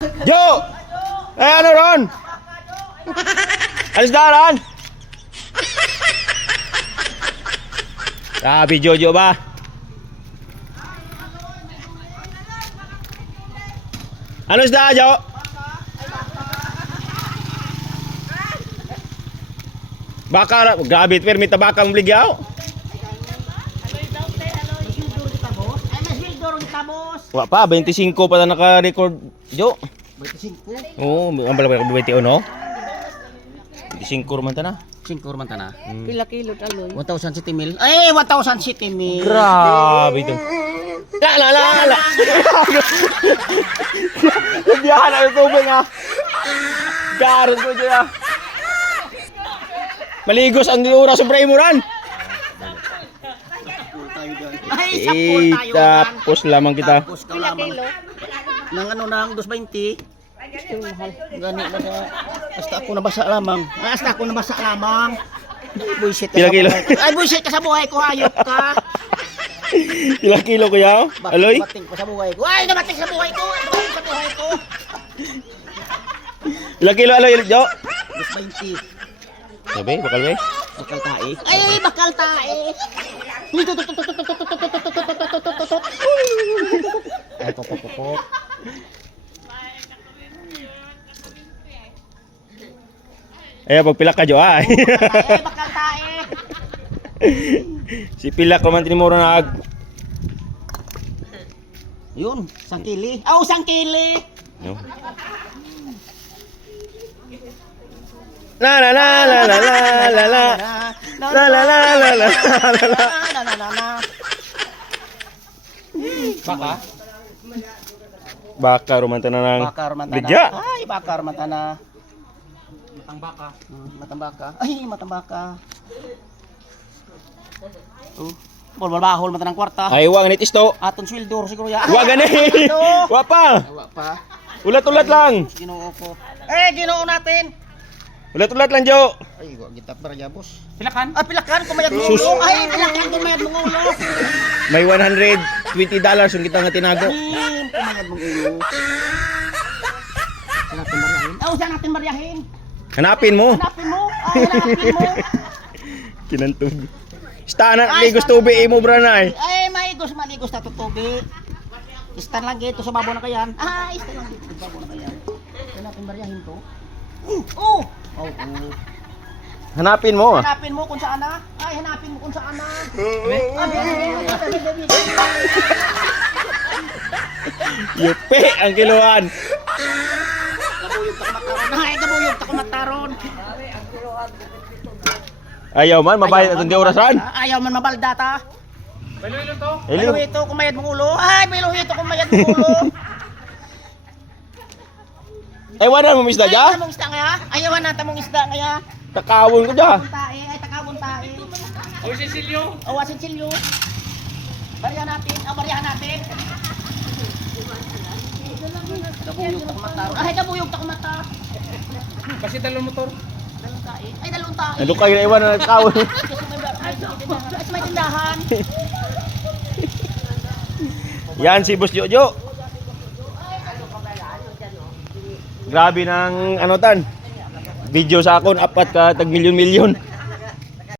Jo! Eh, ano ron? Alis na ron? Grabe, Jojo ba? Ano isda, Jo? Baka, grabe, permit tabaka mong ligyaw. Kita, boss. Wa pa, 25 pa na naka-record, Jo. 25. Oo, ang bala ba 21, no? 25 man ta na. 5 man tana. Pila kilo taloy. 1,000 city mil. Ay, 1,000 city mil. Grabe ito. La la la la. Biyahan ang tubig ha. Garot ko dyan. Maligos ang oras sa Bremoran. Ay, sa Eh, pool tayo. tapos lamang kita. Tapos ka Pila lamang. kilo? Nang ano nang 220. Gani na na. Basta ako nabasa lamang. Ay, basta ako nabasa lamang. Buisit ka Pila sa kilo? buhay ko. Ay, buisit ka sa buhay ko. Hayop ka. Ilang kilo kuya? Bakit Aloy? Dumating ko sa buhay ko. Ay, dumating sa buhay ko. Dumating sa buhay ko. Ilang kilo aloy, Jo? 220. Sabi, bakal ba? Bakal tae. Ay, bakal tae. Ay, popopopop. Ayan, pagpilak ka, Jo, ah. Ay, bakal tae. si Pilak naman tinimuro na ag. Yun, sangkili. Oh, sangkili. No? La la la la la la la la La la la la la la la Baka? Baka rumanta na ng Bakar mantana. Bigya. Ay, bakar mantana. Matang baka. matang baka. Ay, matang baka. Oh, bol bol bahol mata ng kwarta. Ay, wa ganit isto. Aton sweldo siguro ya. Wa ganit. Wa pa. Wa pa. Ulat-ulat lang. Ginoo ko. Eh, ginoo natin. Ulat-ulat lang, Jo. Ay, wa gitak para jabos. Pilakan? Ah, pilakan kumayad mo Sus. ulo. Ay, pilakan kumayad mo ulo. May 120 dollars yung kita nga tinago. Hmm, kumayad mo ulo. Saan natin maryahin? Oh, saan natin maryahin? Hanapin mo. Hanapin mo. Ay, hanapin mo. Kinantog. Stanan ligos tubi imo branay. Ay, maigos, maligos na tutubi. Istan lang dito sa babo na kayan. Ah, istan lang dito sa babo na kayan. Saan natin baryahin to? Oh! Oh, oh. Hanapin mo. ah. Hanapin mo kung saan na. Ay, hanapin mo kung saan na. Yupi ang kiluan. Kabuyog ta kumataron. Ay, kabuyog ta kumataron. Ayaw man mabayad atong di orasan. Ayaw man mabalda ta. Hello. Bilo ito, kumayad mong ulo. Ay, bilo ito, kumayad mong ulo. Ay wala mo misda Ay, ja. tamong isda nga. Ayaw na tamong isda nga. Takawon ko. Takawon tae, ay takawon tae. O Cecilio. O Cecilio. Barihan natin, o barihan natin. Kabuyog ta. Ay, kabuyog ta kumata. Kasi dalawang motor. Dalawang tae. Ay, dalawang tae. Ano kayo na iwan na takawon. Ay, may tindahan. Yan si Boss Jojo. Grabe ng ano tan. Video sa akon apat ka tag milyon-milyon.